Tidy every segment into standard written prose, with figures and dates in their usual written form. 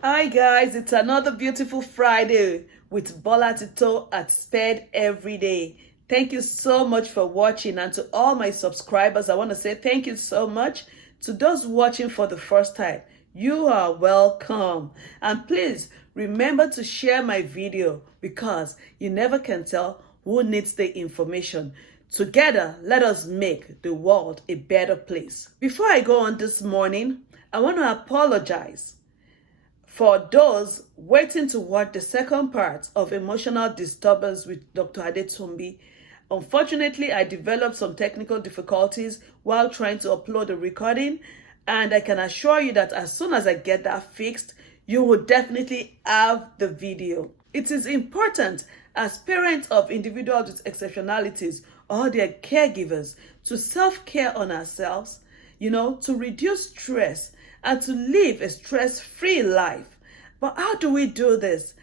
Hi guys, it's another beautiful Friday with Bola Tito at Spedeveryday. Thank you so much for watching, and to all my subscribers, I want to say thank you so much. To those watching for the first time, you are welcome. And please remember to share my video because you never can tell who needs the information. Together, let us make the world a better place. Before I go on this morning, I want to apologize for those waiting to watch the second part of Emotional Disturbance with Dr. Adetumbi. Unfortunately, I developed some technical difficulties while trying to upload the recording, and I can assure you that as soon as I get that fixed, you will definitely have the video. It is important as parents of individuals with exceptionalities or their caregivers to self-care on ourselves, to reduce stress and to live a stress-free life. But how do we do this?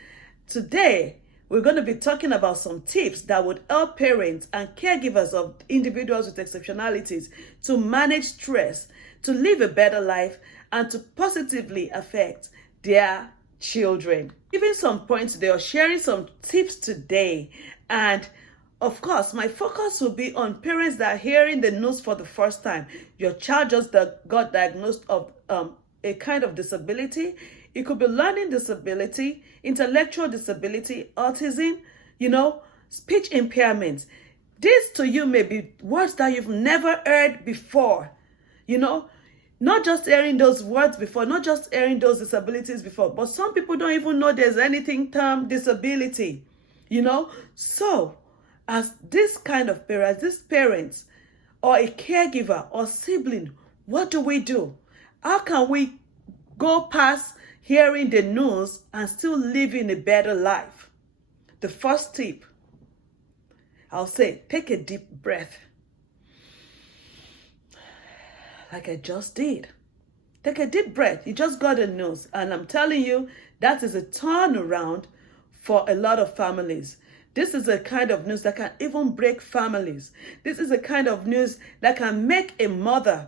Today, we're going to be talking about some tips that would help parents and caregivers of individuals with exceptionalities to manage stress, to live a better life, and to positively affect their children. Giving some points today or sharing some tips today, and of course, my focus will be on parents that are hearing the news for the first time. Your child just got diagnosed of a kind of disability. It could be learning disability, intellectual disability, autism, speech impairment. This to you may be words that you've never heard before. Not just hearing those words before, not just hearing those disabilities before, but some people don't even know there's anything termed disability. So as this kind of parents, these parents or a caregiver or sibling, what do we do? How can we go past hearing the news and still living a better life? The first tip, I'll say, take a deep breath. Like I just did. Take a deep breath. You just got the news. And I'm telling you, that is a turnaround for a lot of families. This is a kind of news that can even break families. This is a kind of news that can make a mother,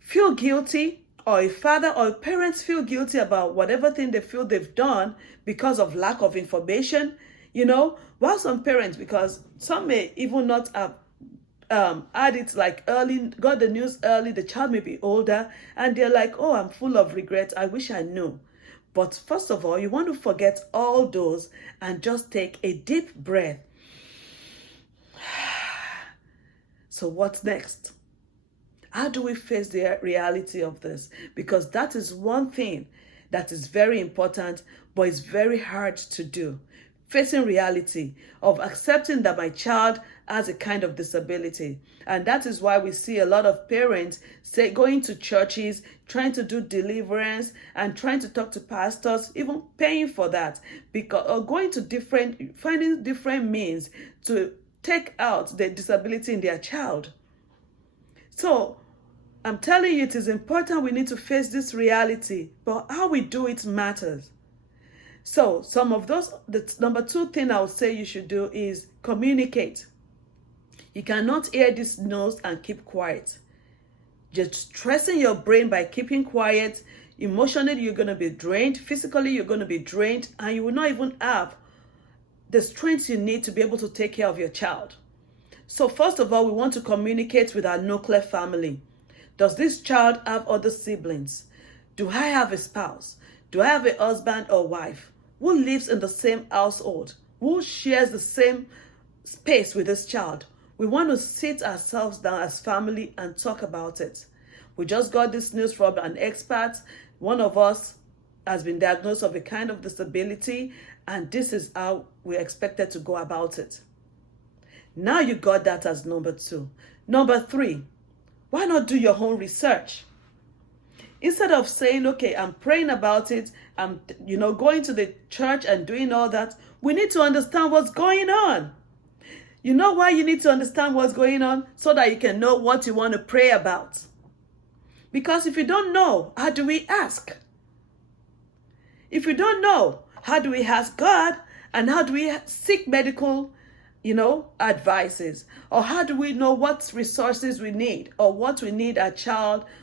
feel guilty, or a father or parents feel guilty about whatever thing they feel they've done because of lack of information. While some parents, because some may even not have had it like early, got the news early, the child may be older, and they're like, oh, I'm full of regret, I wish I knew. But first of all, you want to forget all those and just take a deep breath. So what's next? How do we face the reality of this? Because that is one thing that is very important, but it's very hard to do. Facing reality of accepting that my child has a kind of disability. And that is why we see a lot of parents going to churches, trying to do deliverance and trying to talk to pastors, even paying for that, or going to finding different means to take out the disability in their child. So I'm telling you, it is important we need to face this reality, but how we do it matters. So some of those, the number 2 thing I would say you should do is communicate. You cannot hear this news and keep quiet. Just stressing your brain by keeping quiet. Emotionally, you're going to be drained. Physically, you're going to be drained, and you will not even have the strength you need to be able to take care of your child. So first of all, we want to communicate with our nuclear family. Does this child have other siblings? Do I have a spouse? Do I have a husband or wife who lives in the same household, who shares the same space with this child? We want to sit ourselves down as family and talk about it. We just got this news from an expert. One of us has been diagnosed of a kind of disability, and this is how we're expected to go about it. Now you got that as number 2. Number 3, why not do your own research? Instead of saying, okay, I'm praying about it, I'm going to the church and doing all that, we need to understand what's going on. You know why you need to understand what's going on? So that you can know what you want to pray about. Because if you don't know, how do we ask? If you don't know, how do we ask God? And how do we seek medical, advices? Or how do we know what resources we need, or what we need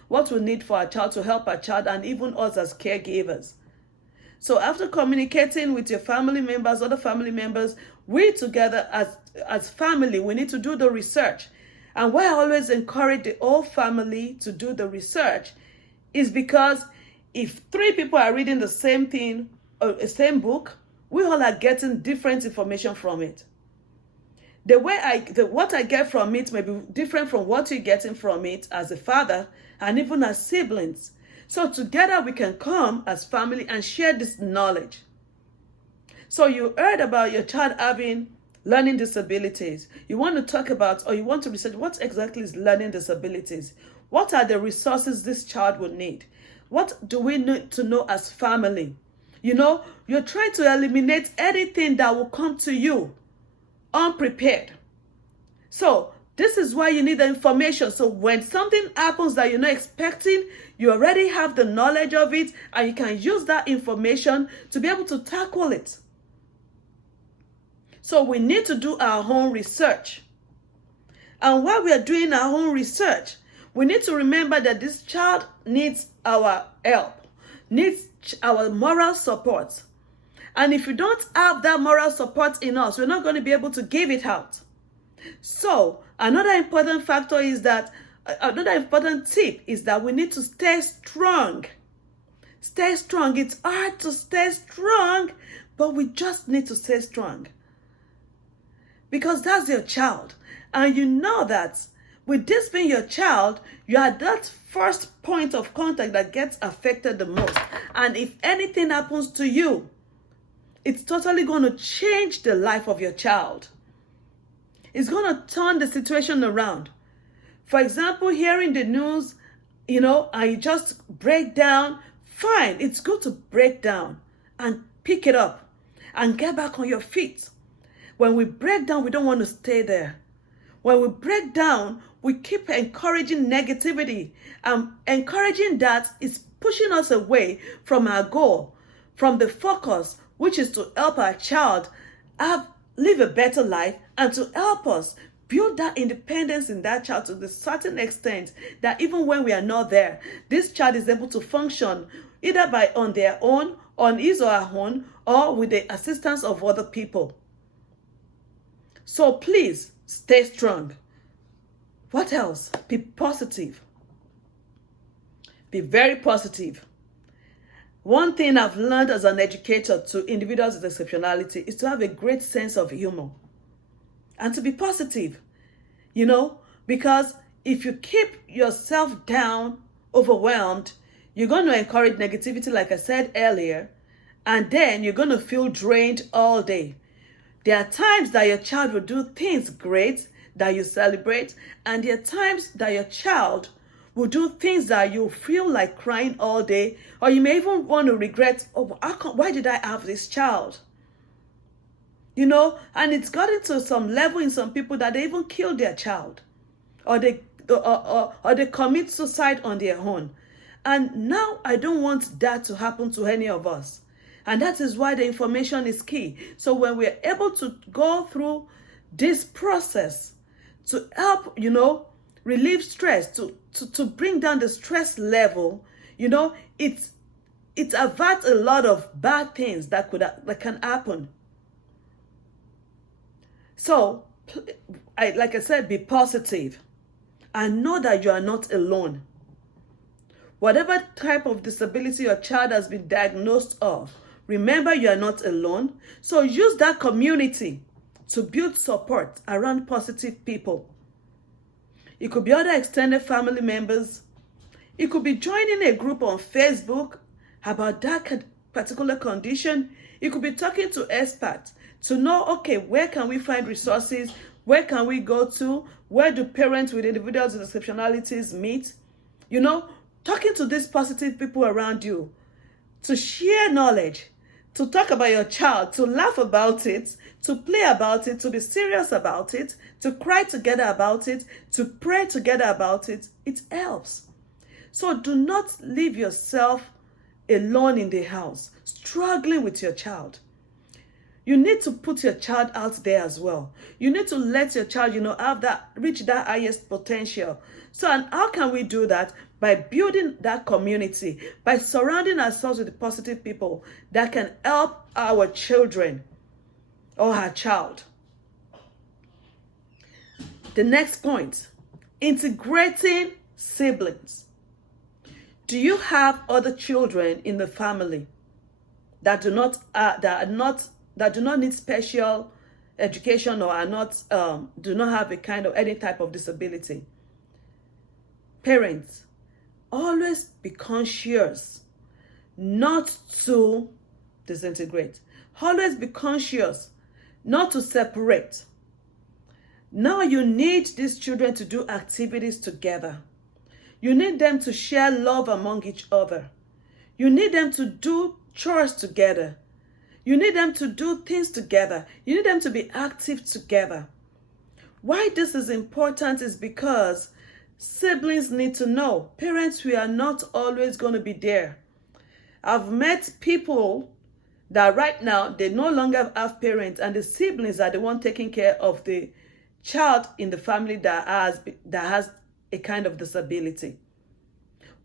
what we need for our child to help our child, and even us as caregivers? So after communicating with your family members, other family members, we together as family, we need to do the research. And why I always encourage the whole family to do the research is because if 3 people are reading the same thing, or the same book, we all are getting different information from it. What I get from it may be different from what you're getting from it as a father and even as siblings. So together we can come as family and share this knowledge. So you heard about your child having learning disabilities. You want to talk about, or you want to research, what exactly is learning disabilities? What are the resources this child would need? What do we need to know as family? You're trying to eliminate anything that will come to you unprepared. So this is why you need the information. So when something happens that you're not expecting, you already have the knowledge of it, and you can use that information to be able to tackle it. So we need to do our own research. And while we are doing our own research, we need to remember that this child needs our help, needs our moral support. And if you don't have that moral support in us, we're not going to be able to give it out. So another important tip is that we need to stay strong. Stay strong. It's hard to stay strong, but we just need to stay strong. Because that's your child. And you know that with this being your child, you are that first point of contact that gets affected the most. And if anything happens to you, it's totally going to change the life of your child. It's going to turn the situation around. For example, hearing the news, and you just break down, fine. It's good to break down and pick it up and get back on your feet. When we break down, we don't want to stay there. When we break down, we keep encouraging negativity. Encouraging that is pushing us away from our goal, from the focus, which is to help our child live a better life, and to help us build that independence in that child to the certain extent that even when we are not there, this child is able to function either on their own, on his or her own, or with the assistance of other people. So please stay strong. What else? Be positive. Be very positive. One thing I've learned as an educator to individuals with exceptionality is to have a great sense of humor and to be positive, because if you keep yourself down, overwhelmed, you're going to encourage negativity, like I said earlier, and then you're going to feel drained all day. There are times that your child will do things great that you celebrate, and there are times that your child will do things that you feel like crying all day, or you may even want to regret, why did I have this child? And it's gotten to some level in some people that they even kill their child, or they commit suicide on their own. And now I don't want that to happen to any of us. And that is why the information is key. So when we're able to go through this process to help, relieve stress, to bring down the stress level, it averts a lot of bad things that can happen. So, like I said, be positive and know that you are not alone. Whatever type of disability your child has been diagnosed of, remember you are not alone. So use that community to build support around positive people. It could be other extended family members. It could be joining a group on Facebook about that particular condition. It could be talking to experts to know, okay, where can we find resources? Where can we go to? Where do parents with individuals with exceptionalities meet? Talking to these positive people around you, to share knowledge, to talk about your child, to laugh about it, to play about it, to be serious about it, to cry together about it, to pray together about it. It helps. So do not leave yourself alone in the house, struggling with your child. You need to put your child out there as well. You need to let your child, reach that highest potential. So, and how can we do that? By building that community, by surrounding ourselves with positive people that can help our children or our child. The next point, integrating siblings. Do you have other children in the family that do not need special education or are not do not have any type of disability? Parents, always be conscious not to disintegrate. Always be conscious not to separate. Now you need these children to do activities together. You need them to share love among each other. You need them to do chores together. You need them to do things together. You need them to be active together. Why this is important is because siblings need to know, parents, we are not always going to be there. I've met people that right now, they no longer have parents, and the siblings are the one taking care of the child in the family that has a kind of disability.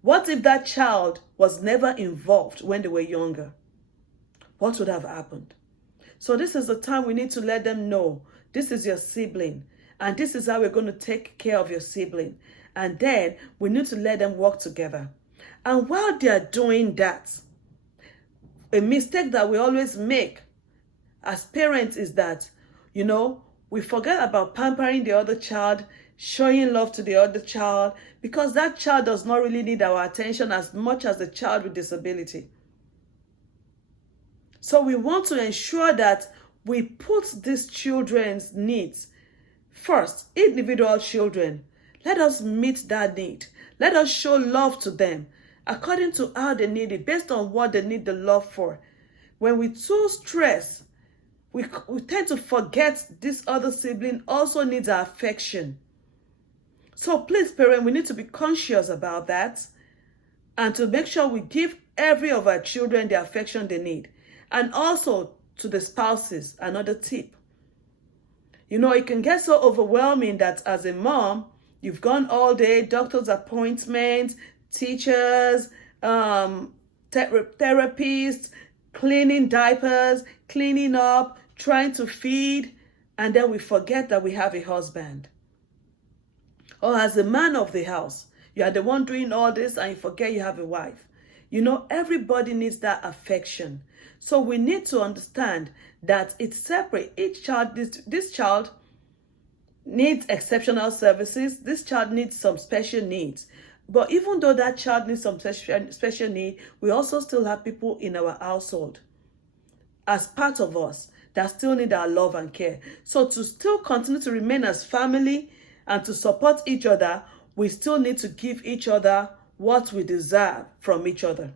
What if that child was never involved when they were younger? What would have happened? So this is the time we need to let them know, this is your sibling, and this is how we're going to take care of your sibling. And then we need to let them work together. And while they are doing that, a mistake that we always make as parents is that, we forget about pampering the other child, showing love to the other child, because that child does not really need our attention as much as the child with disability. So we want to ensure that we put these children's needs first. Individual children, let us meet that need. Let us show love to them according to how they need it, based on what they need the love for. When we too stress, we tend to forget this other sibling also needs our affection. So please, parents, we need to be conscious about that and to make sure we give every of our children the affection they need. And also to the spouses, another tip. It can get so overwhelming that as a mom, you've gone all day, doctor's appointments, teachers, therapists, cleaning diapers, cleaning up, trying to feed, and then we forget that we have a husband. Or as a man of the house, you are the one doing all this and you forget you have a wife. Everybody needs that affection. So we need to understand that it's separate. Each child, this child needs exceptional services. This child needs some special needs. But even though that child needs some special need, we also still have people in our household as part of us that still need our love and care. So to still continue to remain as family and to support each other, we still need to give each other what we deserve from each other.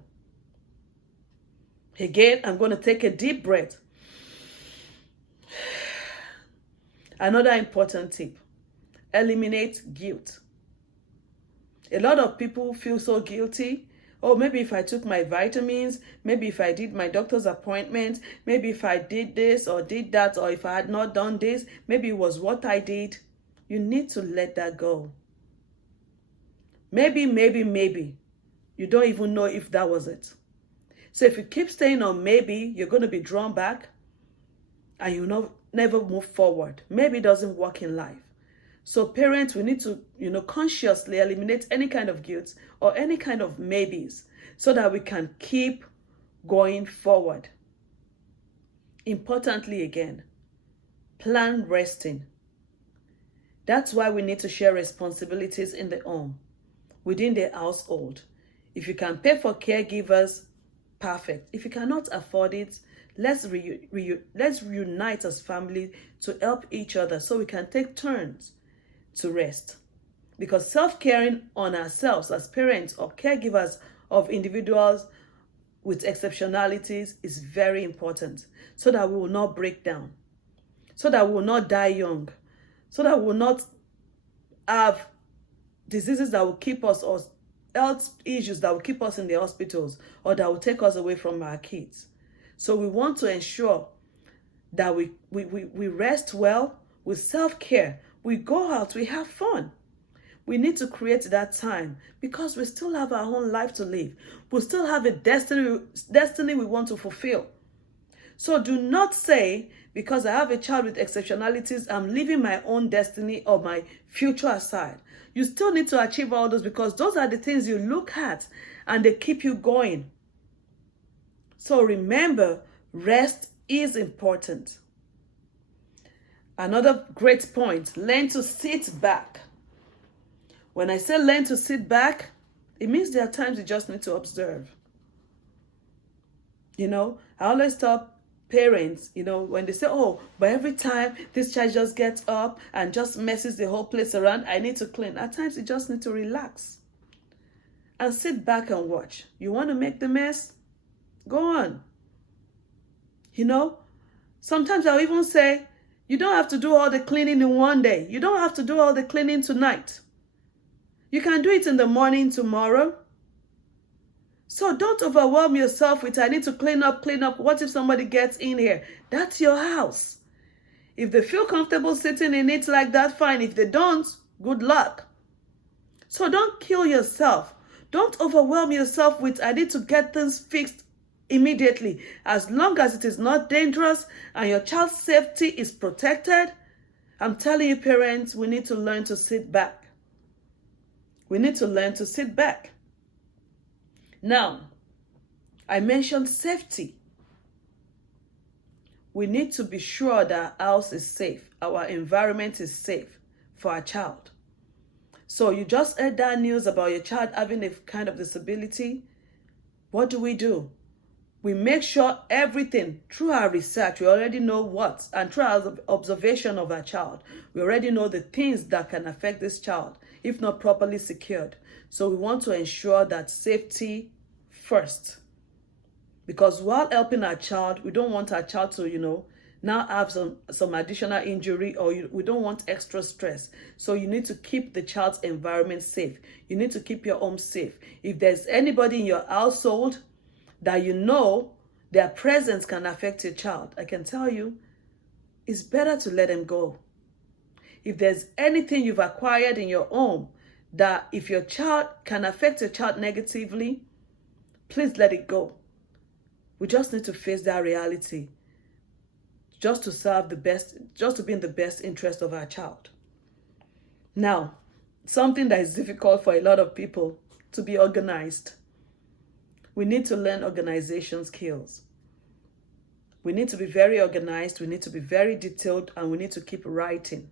Again, I'm going to take a deep breath. Another important tip, eliminate guilt. A lot of people feel so guilty. Oh, maybe if I took my vitamins, maybe if I did my doctor's appointment, maybe if I did this or did that, or if I had not done this, maybe it was what I did. You need to let that go. Maybe. You don't even know if that was it. So if you keep staying on maybe, you're going to be drawn back and you never move forward. Maybe it doesn't work in life. So parents, we need to, consciously eliminate any kind of guilt or any kind of maybes so that we can keep going forward. Importantly again, plan resting. That's why we need to share responsibilities in the home, within the household. If you can pay for caregivers, perfect. If you cannot afford it, let's reunite as family to help each other so we can take turns to rest. Because self-caring on ourselves as parents or caregivers of individuals with exceptionalities is very important so that we will not break down, so that we will not die young, so that we will not have diseases that will keep us, or health issues that will keep us in the hospitals, or that will take us away from our kids. So we want to ensure that we rest well, with self-care, we go out, we have fun. We need to create that time because we still have our own life to live. We still have a destiny we want to fulfill. So do not say, because I have a child with exceptionalities, I'm leaving my own destiny or my future aside. You still need to achieve all those because those are the things you look at and they keep you going. So remember, rest is important. Another great point, learn to sit back. When I say learn to sit back, it means there are times you just need to observe. I always tell parents, when they say, oh, but every time this child just gets up and just messes the whole place around, I need to clean. At times you just need to relax and sit back and watch. You want to make the mess? Go on. Sometimes I'll even say, you don't have to do all the cleaning in one day. You don't have to do all the cleaning tonight. You can do it in the morning tomorrow. So don't overwhelm yourself with, I need to clean up. What if somebody gets in here? That's your house. If they feel comfortable sitting in it like that, fine. If they don't, good luck. So don't kill yourself. Don't overwhelm yourself with, I need to get things fixed immediately. As long as it is not dangerous and your child's safety is protected, I'm telling you, parents, we need to learn to sit back. We need to learn to sit back. Now, I mentioned safety. We need to be sure that our house is safe, our environment is safe for our child. So you just heard that news about your child having a kind of disability. What do? We make sure everything, through our research, we already know what, and through our observation of our child, we already know the things that can affect this child if not properly secured. So we want to ensure that safety first. Because while helping our child, we don't want our child to, now have some additional injury, or we don't want extra stress. So you need to keep the child's environment safe. You need to keep your home safe. If there's anybody in your household that their presence can affect your child, I can tell you, it's better to let them go. If there's anything you've acquired in your home that if your child can affect your child negatively, please let it go. We just need to face that reality just to serve the best, just to be in the best interest of our child. Now, something that is difficult for a lot of people, to be organized. We need to learn organization skills. We need to be very organized, we need to be very detailed, and we need to keep writing.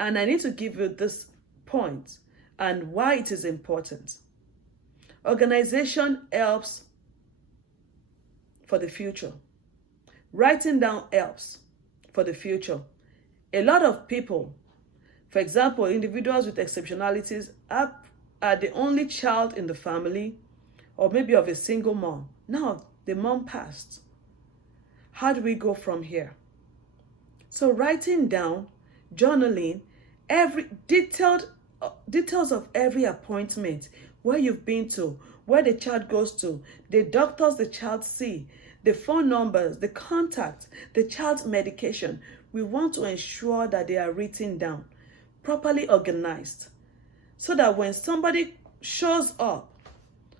And I need to give you this point and why it is important. Organization helps for the future. Writing down helps for the future. A lot of people, for example, individuals with exceptionalities, are the only child in the family, or maybe of a single mom. Now, the mom passed. How do we go from here? So writing down, journaling, every details of every appointment, where you've been to, where the child goes to, the doctors the child see, the phone numbers, the contacts, the child's medication. We want to ensure that they are written down, properly organized, so that when somebody shows up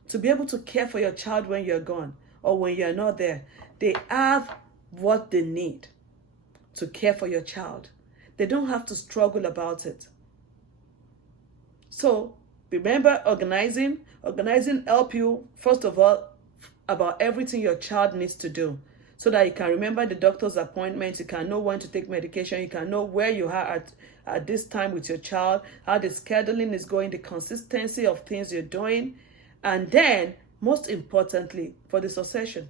to be able to care for your child when you're gone or when you're not there, they have what they need to care for your child. They don't have to struggle about it. So remember, organizing help you, first of all, about everything your child needs to do, so that you can remember the doctor's appointments, you can know when to take medication, you can know where you are at this time with your child, how the scheduling is going, the consistency of things you're doing, and then, most importantly, for the succession.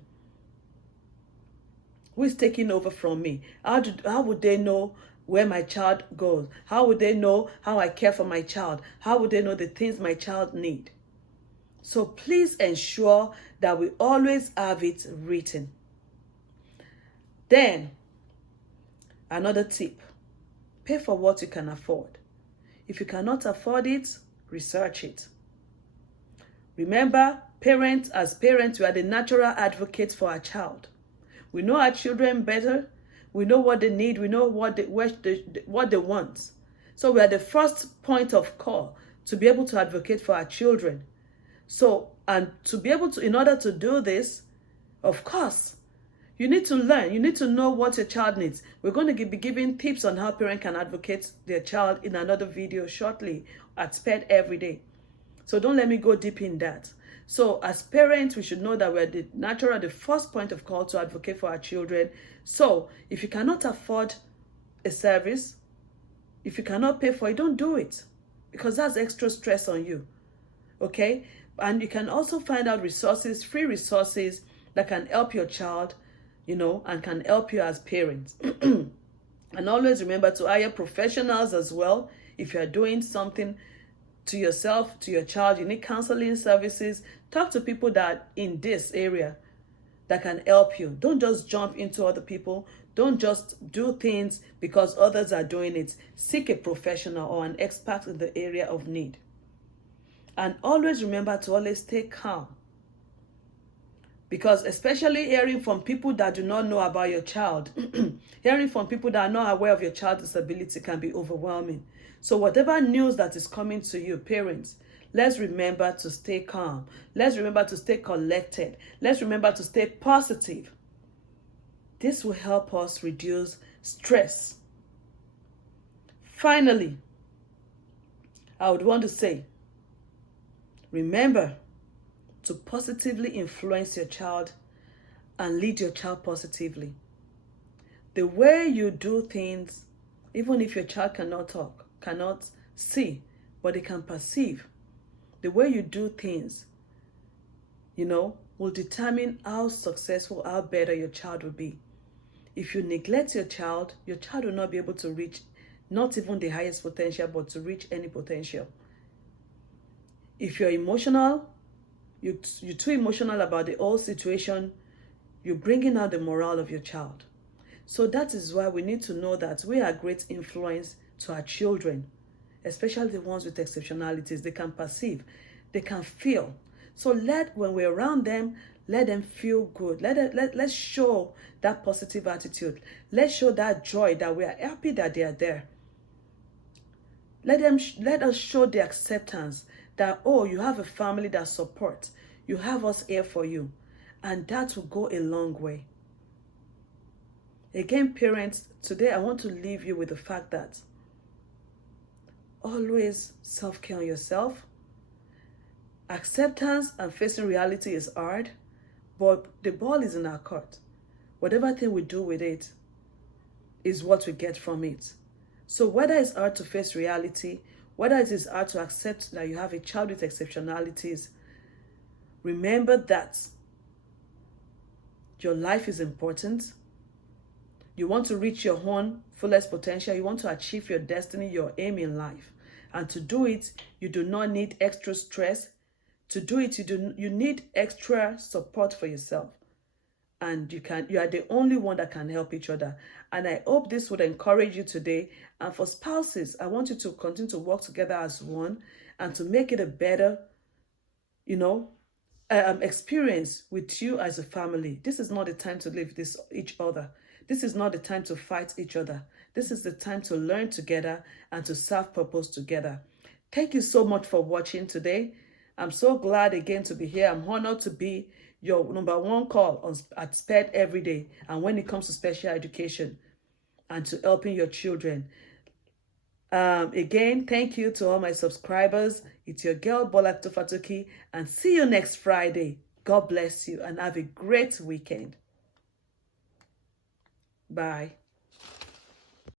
Who is taking over from me? How would they know where my child goes? How would they know how I care for my child? How would they know the things my child need? So please ensure that we always have it written. Then, another tip, pay for what you can afford. If you cannot afford it, research it. Remember, as parents, we are the natural advocates for our child. We know our children better, We know what they need. We know what they want. So we are the first point of call to be able to advocate for our children. So, and to be able to, in order to do this, of course, you need to learn. You need to know what your child needs. We're going to be giving tips on how parents can advocate their child in another video shortly at Spedeveryday. So don't let me go deep in that. So as parents, we should know that we're the first point of call to advocate for our children. So if you cannot afford a service, if you cannot pay for it, don't do it, because that's extra stress on you. Okay? And you can also find out resources, free resources that can help your child, you know, and can help you as parents. And always remember to hire professionals as well. If you're doing something to yourself, to your child, you need counseling services. Talk to people that are in this area that can help you. Don't just jump into other people. Don't just do things because others are doing it. Seek a professional or an expert in the area of need. And always remember to always stay calm. Because especially hearing from people that do not know about your child, hearing from people that are not aware of your child's disability can be overwhelming. So whatever news that is coming to you, parents, let's remember to stay calm. Let's remember to stay collected. Let's remember to stay positive. This will help us reduce stress. Finally, I would want to say, remember to positively influence your child and lead your child positively. The way you do things, even if your child cannot talk, cannot see, but they can perceive, the way you do things, you know, will determine how successful, how better your child will be. If you neglect your child will not be able to reach not even the highest potential, but to reach any potential. If you're emotional, you're too emotional about the whole situation, you're bringing out the morale of your child. So that is why we need to know that we are great influence to our children, especially the ones with exceptionalities. They can perceive, they can feel. So when we're around them, let them feel good. Let's show that positive attitude. Let's show that joy, that we are happy that they are there. Let us show the acceptance that, oh, you have a family that supports. You have us here for you. And that will go a long way. Again, parents, today I want to leave you with the fact that always self-care on yourself. Acceptance and facing reality is hard, but the ball is in our court. Whatever thing we do with it is what we get from it. So whether it's hard to face reality, whether it is hard to accept that you have a child with exceptionalities, remember that your life is important. You want to reach your own fullest potential. You want to achieve your destiny, your aim in life. And to do it, you do not need extra stress. To do it, you need extra support for yourself. And you are the only one that can help each other. And I hope this would encourage you today. And for spouses, I want you to continue to work together as one and to make it a better, experience with you as a family. This is not the time to leave each other. This is not the time to fight each other. This is the time to learn together and to serve purpose together. Thank you so much for watching today. I'm so glad again to be here. I'm honored to be your #1 call at Spedeveryday, and when it comes to special education and to helping your children. Again, thank you to all my subscribers. It's your girl Bola Tofatoki, and see you next Friday. God bless you and have a great weekend. Bye.